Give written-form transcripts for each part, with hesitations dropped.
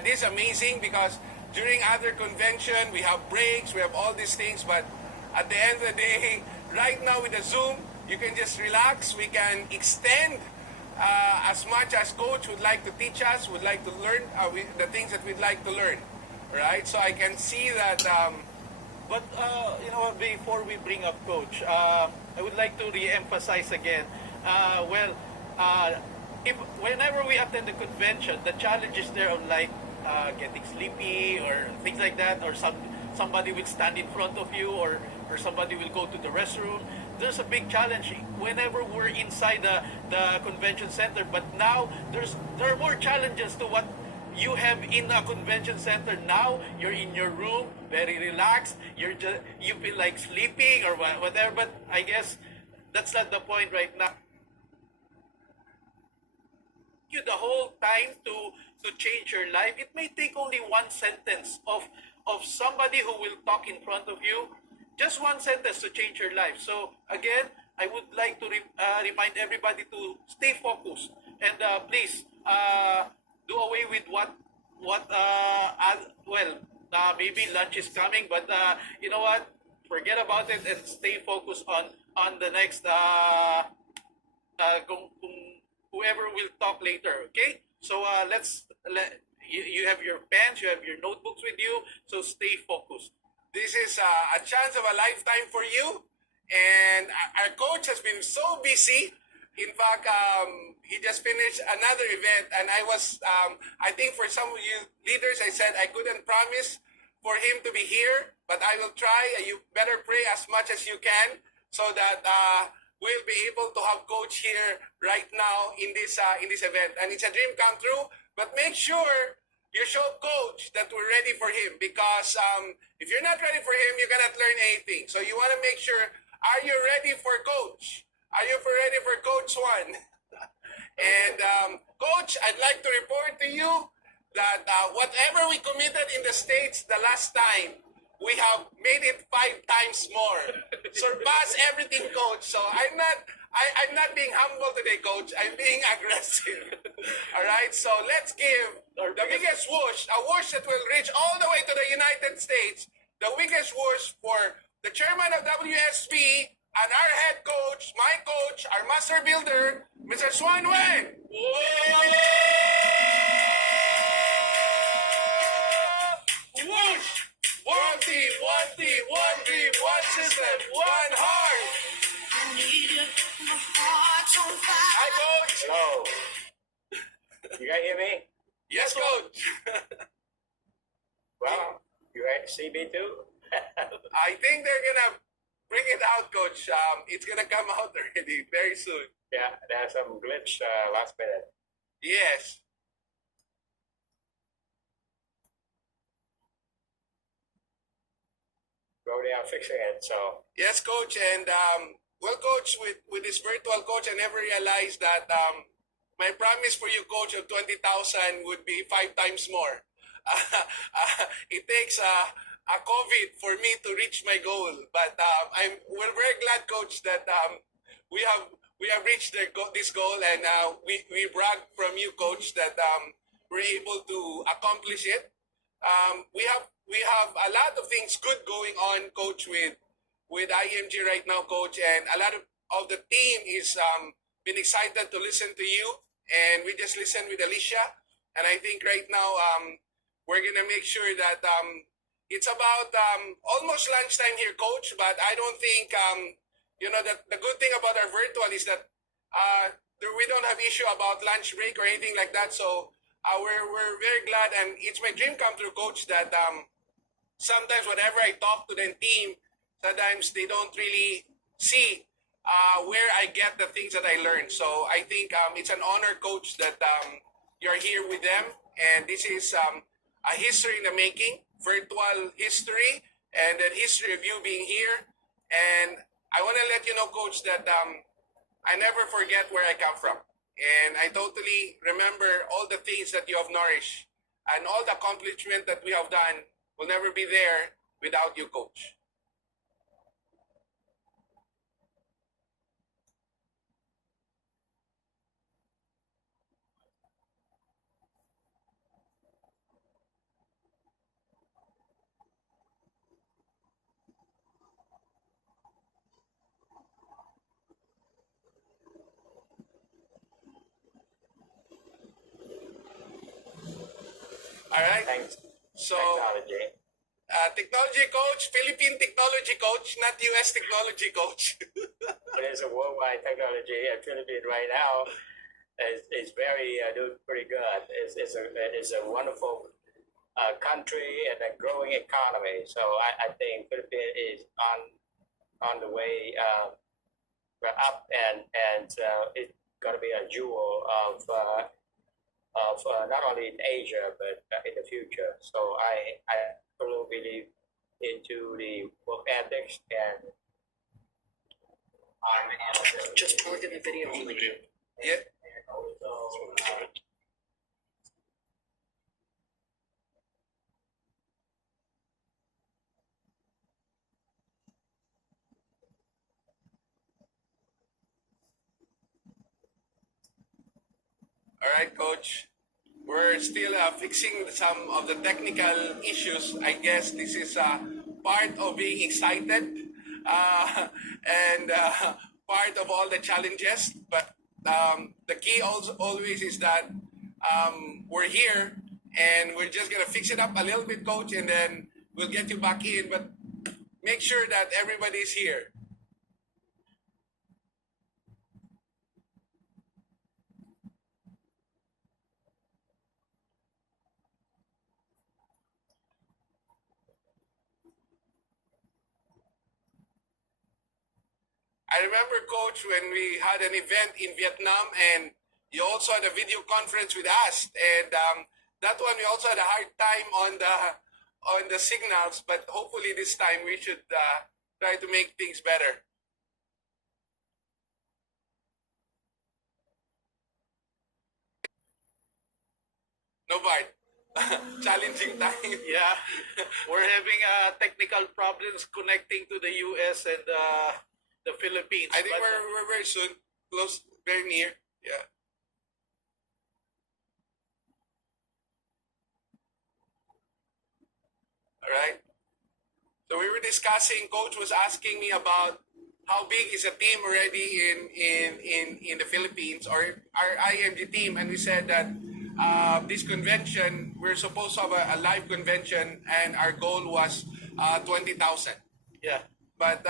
this is amazing because during other convention, we have breaks, we have all these things, but at the end of the day, right now with the Zoom, you can just relax. We can extend as much as coach would like to teach us, would like to learn the things that we'd like to learn, right? So I can see that. But you know what? Before we bring up coach, I would like to re-emphasize again. If whenever we attend the convention, the challenges there are like getting sleepy or things like that, or somebody will stand in front of you, or somebody will go to the restroom. There's a big challenge whenever we're inside the convention center. But now there are more challenges to what you have in a convention center. Now you're in your room, very relaxed. You feel like sleeping or whatever. But I guess that's not the point right now. You the whole time to change your life. It may take only one sentence of somebody who will talk in front of you. Just one sentence to change your life. So again, I would like to remind everybody to stay focused and please do away with maybe lunch is coming, but you know what? Forget about it and stay focused on the next whoever will talk later. Okay? So you have your pens, you have your notebooks with you. So stay focused. This is a chance of a lifetime for you. And our coach has been so busy. In fact, he just finished another event. And I think for some of you leaders, I said I couldn't promise for him to be here. But I will try. You better pray as much as you can so that we'll be able to have coach here right now in this event. And it's a dream come true. But make sure you show coach that we're ready for him, because if you're not ready for him, you cannot learn anything. So you want to make sure, are you ready for coach? Are you ready for Coach XUAN? And coach, I'd like to report to you that whatever we committed in the States the last time, we have made it 5 times more. Surpass everything, coach. So I'm not being humble today, coach. I'm being aggressive. All right, so let's give the biggest whoosh, a whoosh that will reach all the way to the United States, the biggest whoosh for the chairman of WSB and our head coach, my coach, our master builder, Mr. XUAN NGUYEN. Whoosh! One team, one team, one dream, one system, one heart. I need you, my heart's on fire. Hi, coach. Hello. You guys hear me? Yes, coach. Well, you guys see me too? I think they're gonna bring it out, coach. It's gonna come out already very soon. Yeah, there's some glitch last minute. Yes. Go there fixing it, so. Yes, coach. And well, coach, with this virtual coach, I never realized that my promise for you, coach, of 20,000 would be 5 times more. It takes a COVID for me to reach my goal, but we're very glad, coach, that we have reached this goal, and we brag from you, coach, that we're able to accomplish it. We have a lot of things good going on, coach, with IMG right now, coach, and a lot of the team is been excited to listen to you, and we just listened with Alicia, and I think right now we're gonna make sure that it's about almost lunchtime here, coach, but I don't think the good thing about our virtual is that we don't have issue about lunch break or anything like that, so we're very glad, and it's my dream come true, coach, that sometimes whenever I talk to the team, sometimes they don't really see where I get the things that I learned. So I think it's an honor, coach, that you're here with them, and this is a history in the making, virtual history, and the history of you being here. And I want to let you know, coach, that I never forget where I come from. And I totally remember all the things that you have nourished, and all the accomplishment that we have done will never be there without you, coach. technology coach, Philippine technology coach, not US technology coach. But it's a worldwide technology, and Philippines right now is very doing pretty good. It's a wonderful country and a growing economy. So I think Philippines is on the way up, and it's going to be a jewel of not only in Asia but in the future. So I totally believe into the work ethics and Just plug in the video. Yeah. All right, coach. We're still fixing some of the technical issues. I guess this is part of being excited and part of all the challenges. But the key also always is that we're here and we're just gonna fix it up a little bit, coach, and then we'll get you back in. But make sure that everybody's here. I remember, coach, when we had an event in Vietnam and you also had a video conference with us, and that one we also had a hard time on the signals, but hopefully this time we should try to make things better. No, Bart. Challenging time. Yeah, we're having technical problems connecting to the US and the Philippines. I think but, we're very soon, close, very near. Yeah. All right. So we were discussing. Coach was asking me about how big is a team already in the Philippines, or our IMG team, and we said that this convention we're supposed to have a live convention, and our goal was 20,000. yeah, But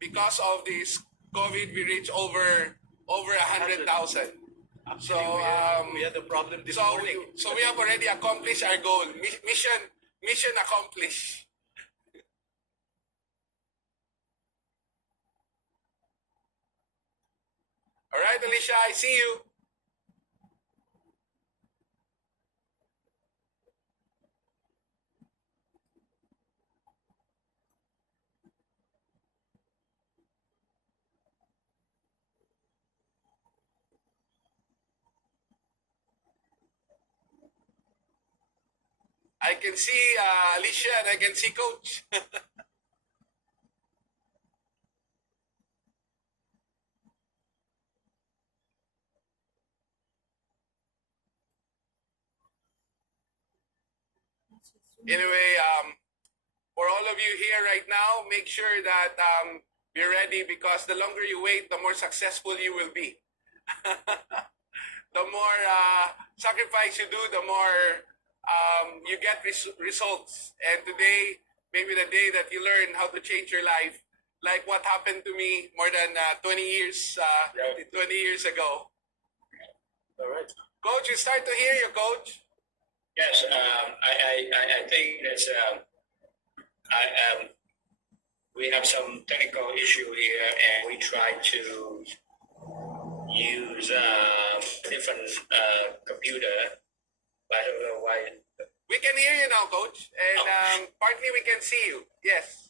because of this COVID, we reached over 100,000. So we had a problem this so morning. we have already accomplished our goal. Mission accomplished. All right, Alicia, I see you. I can see Alicia and I can see Coach. Anyway, for all of you here right now, make sure that you're ready, because the longer you wait, the more successful you will be. The more sacrifice you do, the more you get results. And today, maybe the day that you learn how to change your life, like what happened to me more than 20 years ago. all right. Coach, we start to hear you, Coach. Yes, I think there's we have some technical issue here, and we try to use different computer. But I don't know why. We can hear you now, Coach, and partly we can see you. Yes.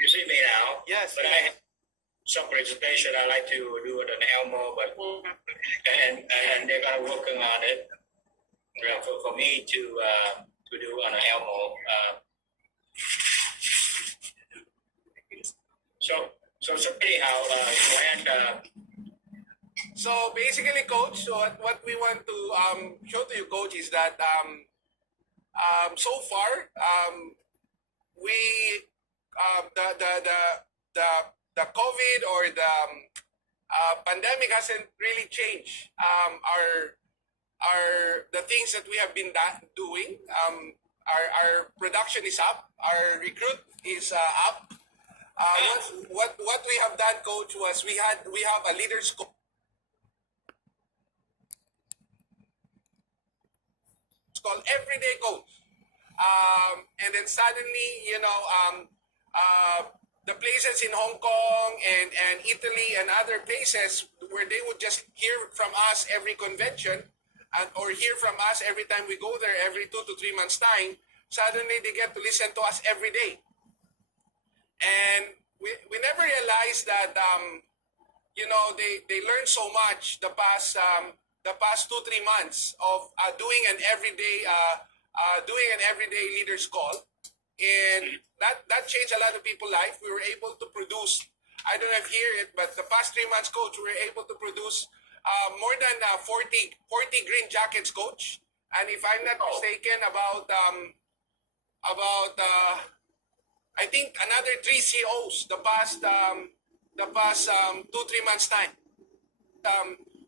You see me now? Yes, But yes. I have some presentation I like to do it on Elmo, but and they're kind of working on it. For me to do on an Elmo. So anyhow, Joanne, So basically, Coach, so what we want to show to you, Coach, is that so far we the COVID or the pandemic hasn't really changed the things that we have been doing. our production is up. Our recruit is up. What we have done, coach, was we have a leaders coach called Everyday Coach. And then suddenly, the places in Hong Kong and Italy and other places where they would just hear from us every convention or hear from us every time we go there every 2 to 3 months time, suddenly they get to listen to us every day. And we never realized that, they learned so much the past 2-3 months of doing an everyday leaders call, and that changed a lot of people's life. We were able to produce. I don't know if you hear it, but the past 3 months, coach, we were able to produce more than 40 green jackets, coach. And if I'm not mistaken, about I think another 3 COs the past 2-3 months time.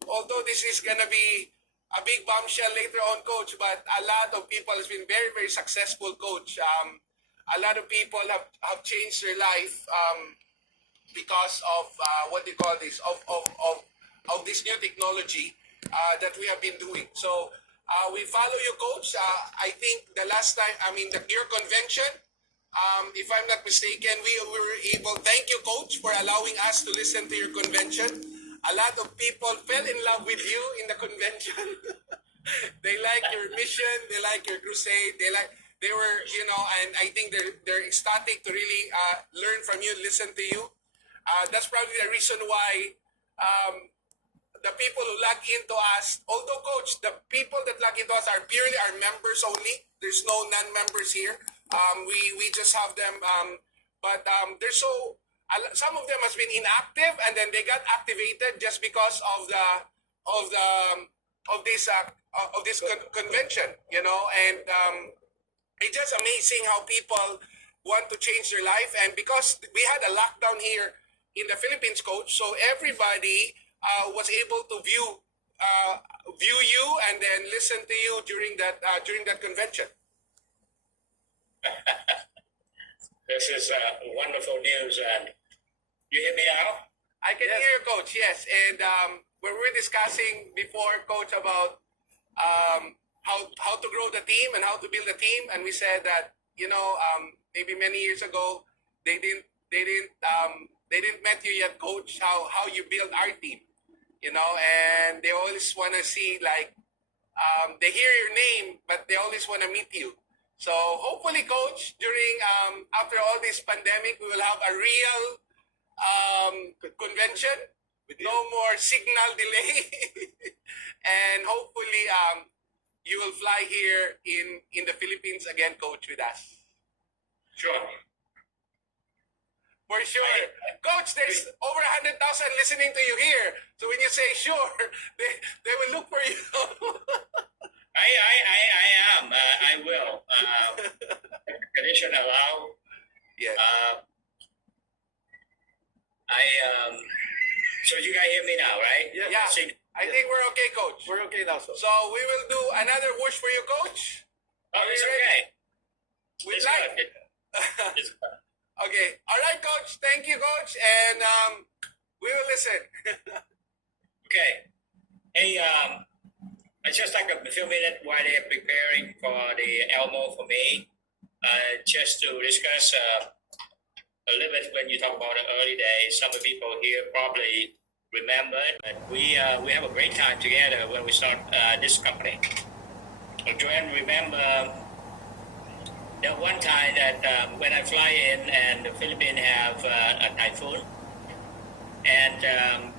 Although this is gonna be a big bombshell later on, coach, but a lot of people has been very, very successful, coach. A lot of people have changed their life because of what they call this of this new technology that we have been doing. So we follow you, coach. I think the last time, your convention, if I'm not mistaken, we were able. Thank you, coach, for allowing us to listen to your convention. A lot of people fell in love with you in the convention. They like your mission. They like your crusade. They were, and I think they're ecstatic to really learn from you, listen to you. That's probably the reason why the people who log into us, although, coach, the people that log into us are purely our members only. There's no non-members here. We just have them, but they're so. Some of them has been inactive, and then they got activated just because of this convention, and it's just amazing how people want to change their life. And because we had a lockdown here in the Philippines, coach, so everybody was able to view you and then listen to you during that convention. This is wonderful news, and you hear me now? I can hear you, coach. Yes, and we were discussing before, coach, about how to grow the team and how to build a team, and we said that maybe many years ago they didn't met you yet, coach. How you build our team, and they always want to see they hear your name, but they always want to meet you. So hopefully, coach, during after all this pandemic, we will have a real convention with no more signal delay, and hopefully you will fly here in the Philippines again, coach, with us. Sure. For sure. Coach, there's over 100,000 listening to you here. So when you say sure, they will look for you. I am. I will. Condition allow. Yes. So you guys hear me now, right? Yeah. I think we're okay, coach. We're okay now, sir. So we will do another whoosh for you, coach. Oh, it's okay. We'd It's like. good. It's good. Okay. All right, coach. Thank you, coach. And we will listen. Okay. Hey, it's just like a few minutes while they're preparing for the Elmo for me, just to discuss a little bit when you talk about the early days. Some of the people here probably remember that we have a great time together when we start this company. Joanne, remember that one time that when I fly in and the Philippines have a typhoon, and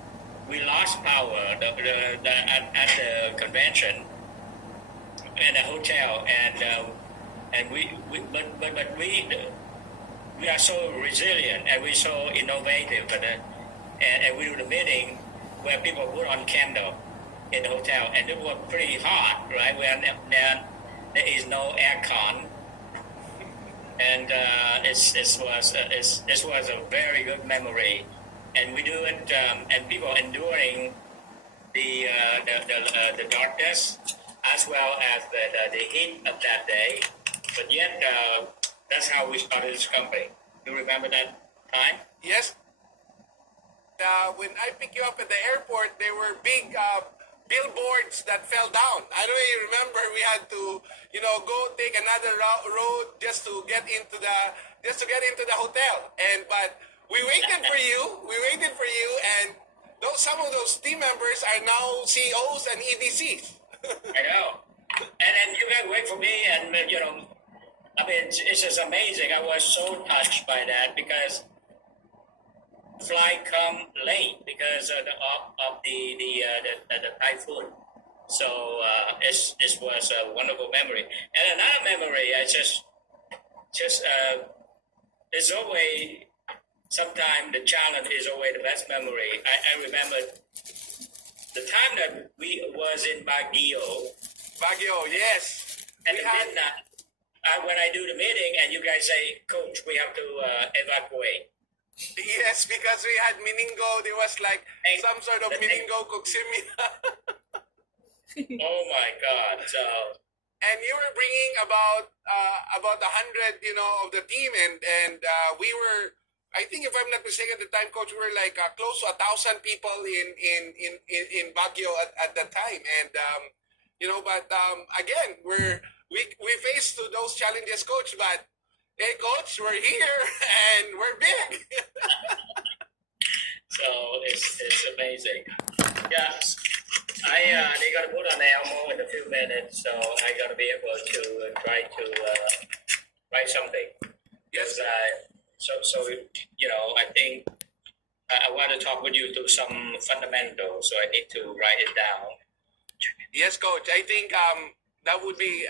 we lost power at the convention in a hotel, and we are so resilient and we're so innovative. And we were the meeting where people put on candle in the hotel, and it was pretty hot, right? Where there is no aircon, and this was a very good memory. And we do it, and people enduring the darkness as well as the heat of that day. But yet, that's how we started this company. You remember that time? Yes. When I pick you up at the airport, there were big billboards that fell down. I don't know if you remember. We had to, go take another road just to get into the hotel. But we waited for you. We waited for you, and some of those team members are now CEOs and EDCs. I know. And you guys wait for me, and I mean, it's just amazing. I was so touched by that because flight come late because of the typhoon. So it was a wonderful memory. And another memory, it's always sometimes the challenge is always the best memory. I remember the time that we was in Baguio. Baguio, yes. And when I do the meeting and you guys say, Coach, we have to evacuate. Yes, because we had meningo. There was like some sort of meningo coccinea. Oh my God! So. And you were bringing about 100, of the team, and we were. I think if I'm not mistaken, at the time, Coach, we were like close to 1,000 people in Baguio at that time, and but again, we faced to those challenges, Coach, but. Hey, Coach, we're here and we're big. So it's amazing. Yes, they gotta put on Elmo in a few minutes, so I gotta be able to try to write something. Yes. So I think I want to talk with you to some fundamentals, so I need to write it down. Yes, Coach. I think that would be.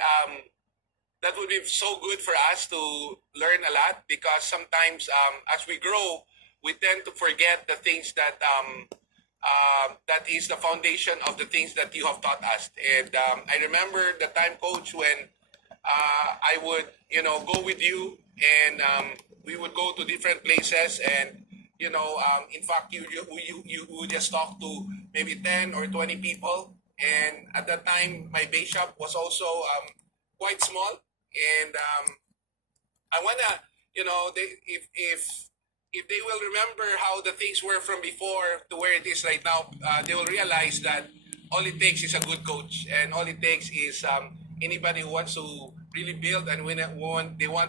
That would be so good for us to learn a lot because sometimes as we grow, we tend to forget the things that that is the foundation of the things that you have taught us. And I remember the time, Coach, when I would go with you and we would go to different places and in fact you would just talk to maybe 10 or 20 people. And at that time, my base shop was also quite small. And I wanna, if they will remember how the things were from before to where it is right now, they will realize that all it takes is a good coach, and all it takes is anybody who wants to really build and win. They want